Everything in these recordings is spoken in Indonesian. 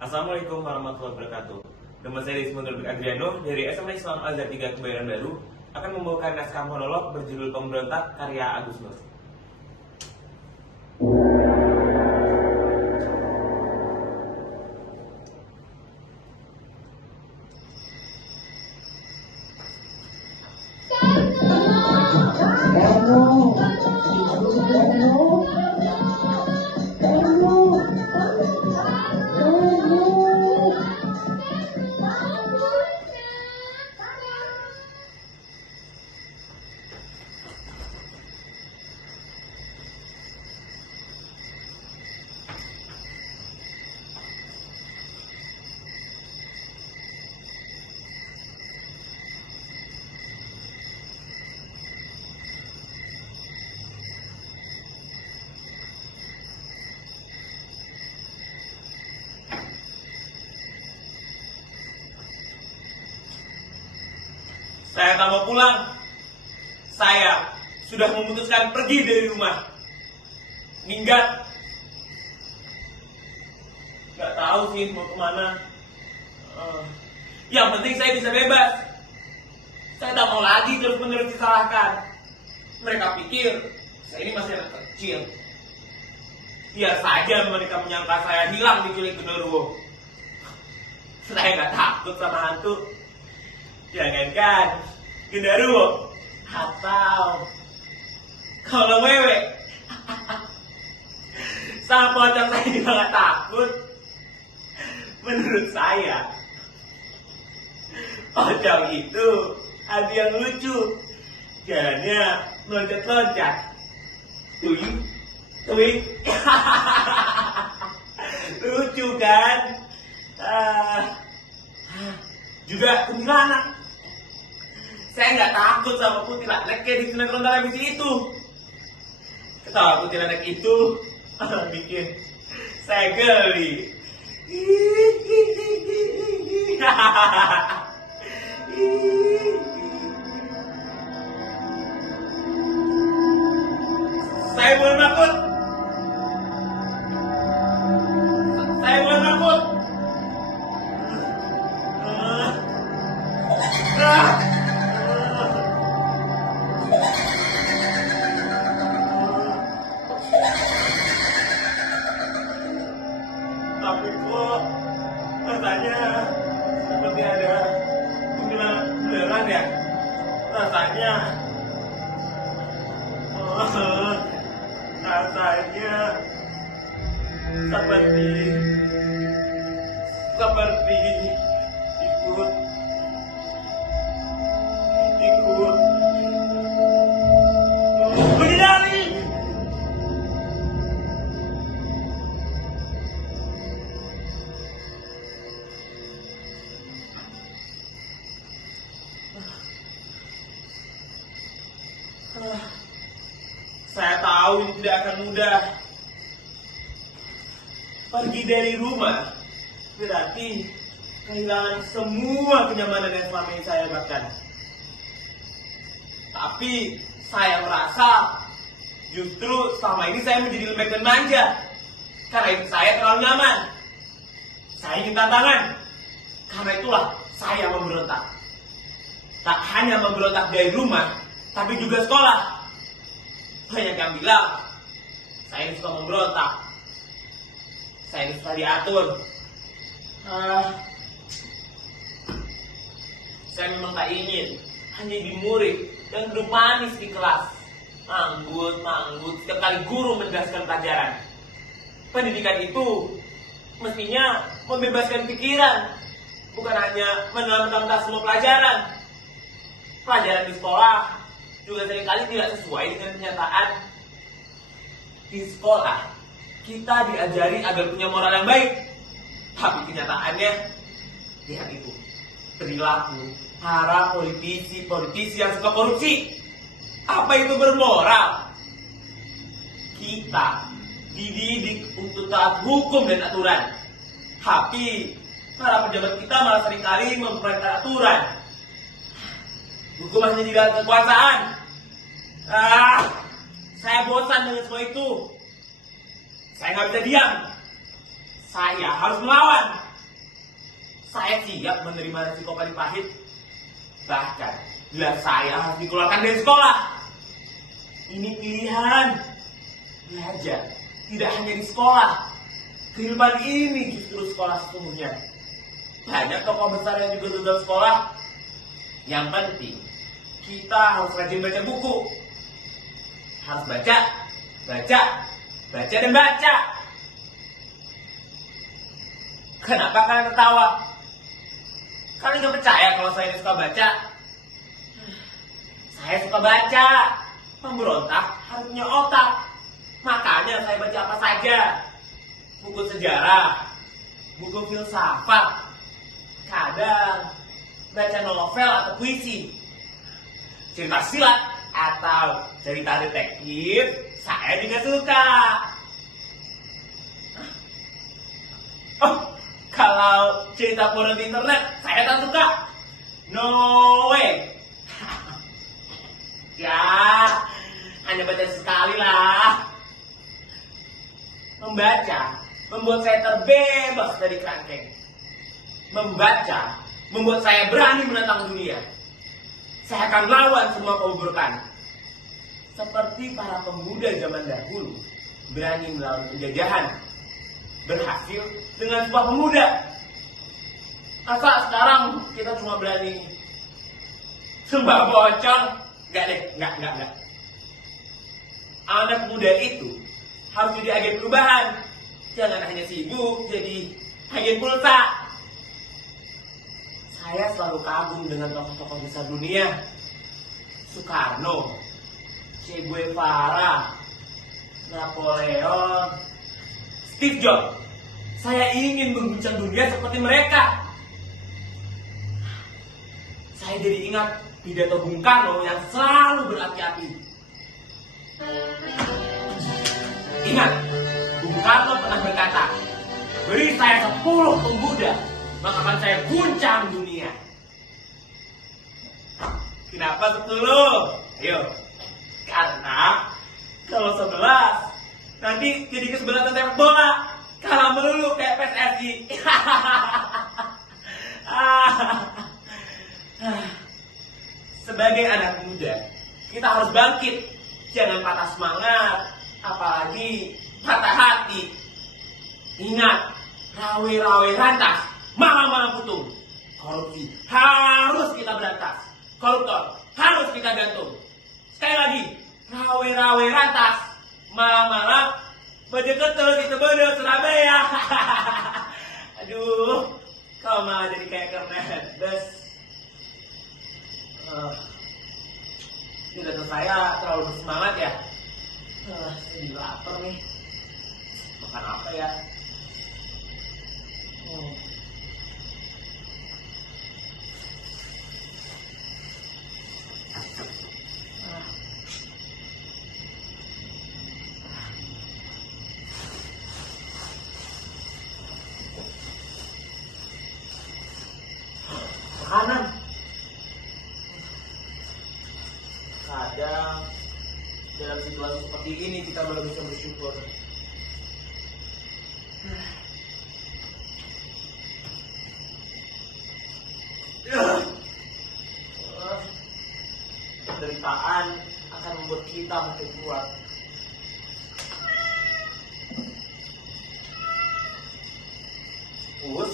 Assalamualaikum warahmatullahi wabarakatuh. Nama saya Rizman Adriano dari SMA Islam Azhar 3 Kebayoran Baru akan membawakan naskah monolog berjudul Pemberontak karya Agus Nur. Saya tak mau pulang. Saya sudah memutuskan pergi dari rumah. Minggat. Gak tahu sih mau kemana. Yang penting saya bisa bebas. Saya tak mau lagi terus-menerus disalahkan. Mereka pikir saya ini masih anak kecil. Biar saja mereka menyangka saya hilang diculik genderuwo. Saya gak takut sama hantu. Jangankan genderuwo atau kalau wewe. Sama pocong saya juga gak takut. Menurut saya pocong itu ada yang lucu. Jalannya loncat-loncat. Tuing, tuing. Lucu kan? Juga kuntilanak. Saya nggak takut sama kuntilanak kayak di sinetron televisi itu. Ketawa kuntilanak itu bikin saya geli. Saya boleh takut. Saya boleh takut. Tapi kok rasanya seperti ada kuntilanak beneran ya? Rasanya seperti ikut menghindari. Saya tahu ini tidak akan mudah. Pergi dari rumah berarti kehilangan semua kenyamanan yang selama ini saya dapatkan. Tapi saya merasa justru selama ini saya menjadi lembek dan manja. Karena itu saya terlalu nyaman. Saya ingin tantangan. Karena itulah saya memberontak. Tak hanya memberontak dari rumah, tapi juga sekolah. Banyak yang bilang saya ini suka memberontak. Saya ini suka diatur. Saya memang tak ingin hanya di murid dan duduk manis di kelas. Manggut setiap kali guru menjelaskan pelajaran. Pendidikan itu mestinya membebaskan pikiran, bukan hanya menelan semua pelajaran. Pelajaran di sekolah juga seringkali tidak sesuai dengan kenyataan. Di sekolah kita diajari agar punya moral yang baik, tapi kenyataannya lihat itu perilaku para politisi yang suka korupsi. Apa itu bermoral? Kita dididik untuk taat hukum dan aturan, tapi para pejabat kita malah seringkali memperintah aturan. Hukum hanya di dalam kekuasaan. Saya bosan dengan semua itu. Saya nggak bisa diam. Saya harus melawan. Saya siap menerima resiko paling pahit. Bahkan, bila saya harus dikeluarkan dari sekolah. Ini pilihan. Belajar, tidak hanya di sekolah. Kehidupan ini justru sekolah sesungguhnya. Banyak tokoh besar yang juga gagal sekolah. Yang penting, kita harus rajin baca buku. Harus baca, baca, baca dan baca. Kenapa kalian tertawa? Kalian gak percaya kalau saya suka baca? Saya suka baca. Pemberontak harus punya otak. Makanya saya baca apa saja. Buku sejarah, buku filsafat, kadang baca novel atau puisi, cerita silat atau cerita detektif, saya juga suka. Oh, kalau cerita porno di internet, saya tak suka. No way. Ya, hanya baca sekali lah. Membaca membuat saya terbebas dari kerangkeng. Membaca membuat saya berani menantang dunia. Saya akan lawan semua keburukan. Seperti para pemuda zaman dahulu berani melawan penjajahan. Berhasil dengan sebuah pemuda. Masa sekarang kita cuma berani sembah bocor? Enggak deh, enggak. Anak muda itu harus jadi agen perubahan. Jangan hanya sibuk jadi agen pulsa. Saya selalu kagum dengan tokoh-tokoh besar dunia. Soekarno, Che Guevara, Napoleon, Steve Jobs. Saya ingin mengguncang dunia seperti mereka. Saya jadi ingat pidato Bung Karno yang selalu berapi-api. Ingat, Bung Karno pernah berkata, beri saya 10 pemuda, maka akan saya guncang dunia. Kenapa 10? Ayo, karena kalau 11, nanti jadi kesebelasan sepak bola. Kalah melulu kayak PSSI. Sebagai anak muda, kita harus bangkit. Jangan patah semangat, apalagi patah hati. Ingat, rawe-rawe rantas, malam-malam putung. Korupsi harus kita berantas. Koruptor harus kita gantung. Sekali lagi, rawe-rawe rantas, malam-malam baju ketul di Tebede, Surabaya. Aduh, kau malah jadi kayak kernet. Bes. Pidato saya terlalu bersemangat ya. Saya lapar nih. Makan apa ya? Makanan. Kadang dalam situasi seperti ini kita baru bisa bersyukur. Penderitaan akan membuat kita makin kuat. Pus,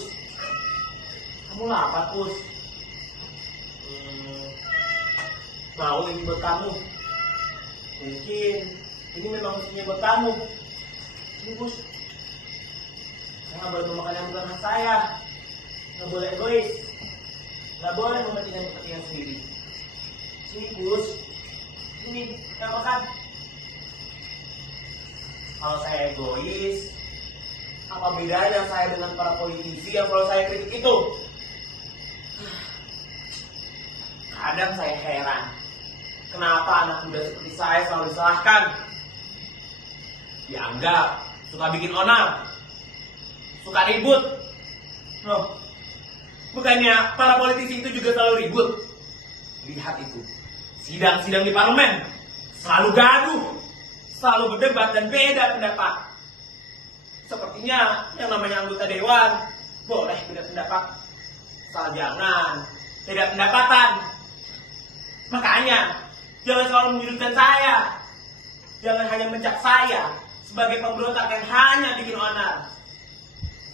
kamu lapar, Pus? Mau ini buat kamu. Mungkin ini memang mestinya buat kamu. Ini, Pus. Saya nggak boleh memakan yang bukan hak saya. Nggak boleh egois. Nggak boleh mementingkan kepentingan sendiri. Sini, Pus. Sini, kita makan. Kalau saya egois, apa bedanya saya dengan para politisi yang selalu saya kritik itu? Kadang saya heran, kenapa anak muda seperti saya selalu disalahkan? Dianggap suka bikin onar, suka ribut. Loh, bukannya para politisi itu juga selalu ribut? Lihat itu, sidang-sidang di parlemen, selalu gaduh, selalu berdebat dan beda pendapat. Sepertinya yang namanya anggota dewan boleh beda pendapat, asal jangan tidak pendapatan. Makanya jangan selalu menyudutkan saya. Jangan hanya mencap saya sebagai pemberontak yang hanya bikin onar.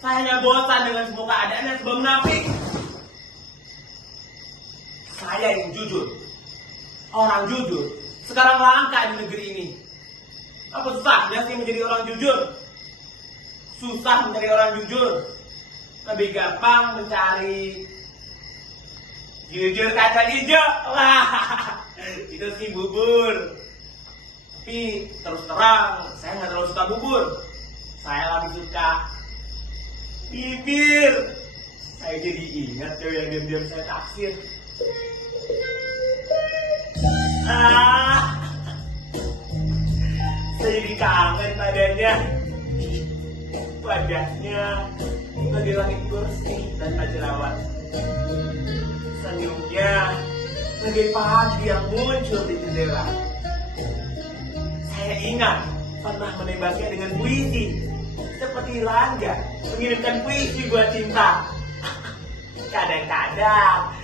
Saya hanya bosan dengan semua keadaan yang serba munafik. Saya yang jujur, orang jujur, sekarang langka di negeri ini. Apa susahnya sih menjadi orang jujur? Susah mencari orang jujur. Lebih gampang mencari jujur kacang hijau. Wah, itu sih bubur. Tapi terus terang, saya nggak terlalu suka bubur. Saya lebih suka bibir. Saya jadi ingat cewek yang diam-diam saya taksir. Saya jadi kangen padanya. Wajahnya bagai langit bersih tanpa jerawat. Senyumnya bagai pagi yang muncul di jendela. Saya ingat pernah menembaknya dengan puisi, seperti Rangga mengirimkan puisi buat cinta. Kadang-kadang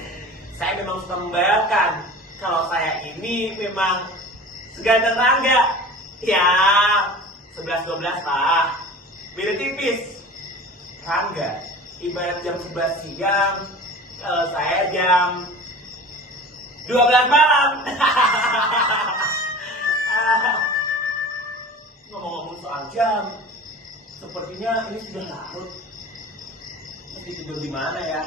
saya memang suka membayangkan kalau saya ini memang seganteng Rangga. Ya, 11-12 lah. Beda tipis. Rangga ibarat jam 11 siang, kalau saya jam 12 malam. Ngomong-ngomong soal jam, sepertinya ini sudah larut. Mesti tidur di mana ya?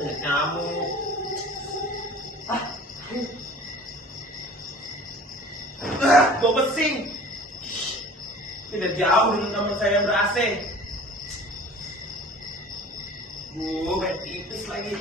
Banyak nyamuk. Bau pesing. Tidak jauh dengan kamar saya yang ber-AC. Kayak tipis lagi.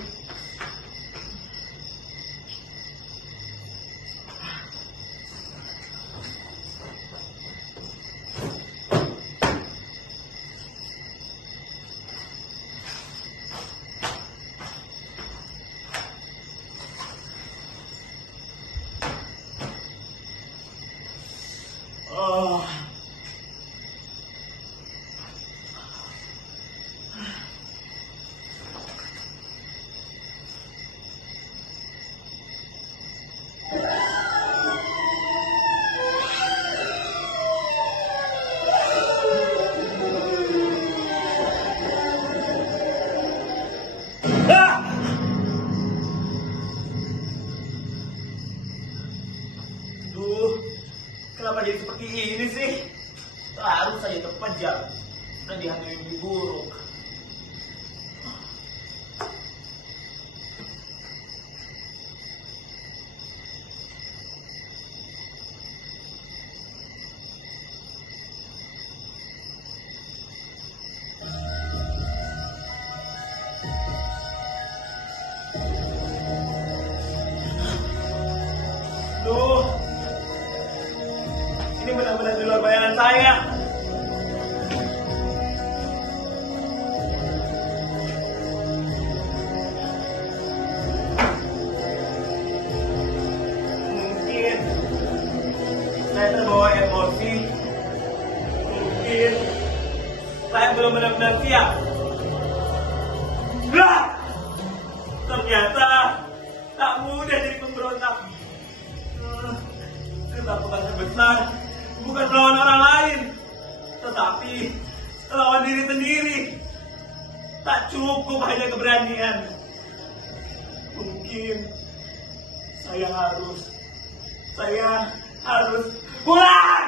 Kenapa jadi seperti ini sih? Harus saja terpejam dan dihantui mimpi buruk. Ini benar-benar di luar bayangan saya. Mungkin saya terbawa emosi. Mungkin saya belum benar-benar siap. Ternyata tak mudah jadi pemberontak. Ketakutan besar bukan melawan orang lain, tetapi melawan diri sendiri. Tak cukup hanya keberanian. Mungkin saya harus pulang.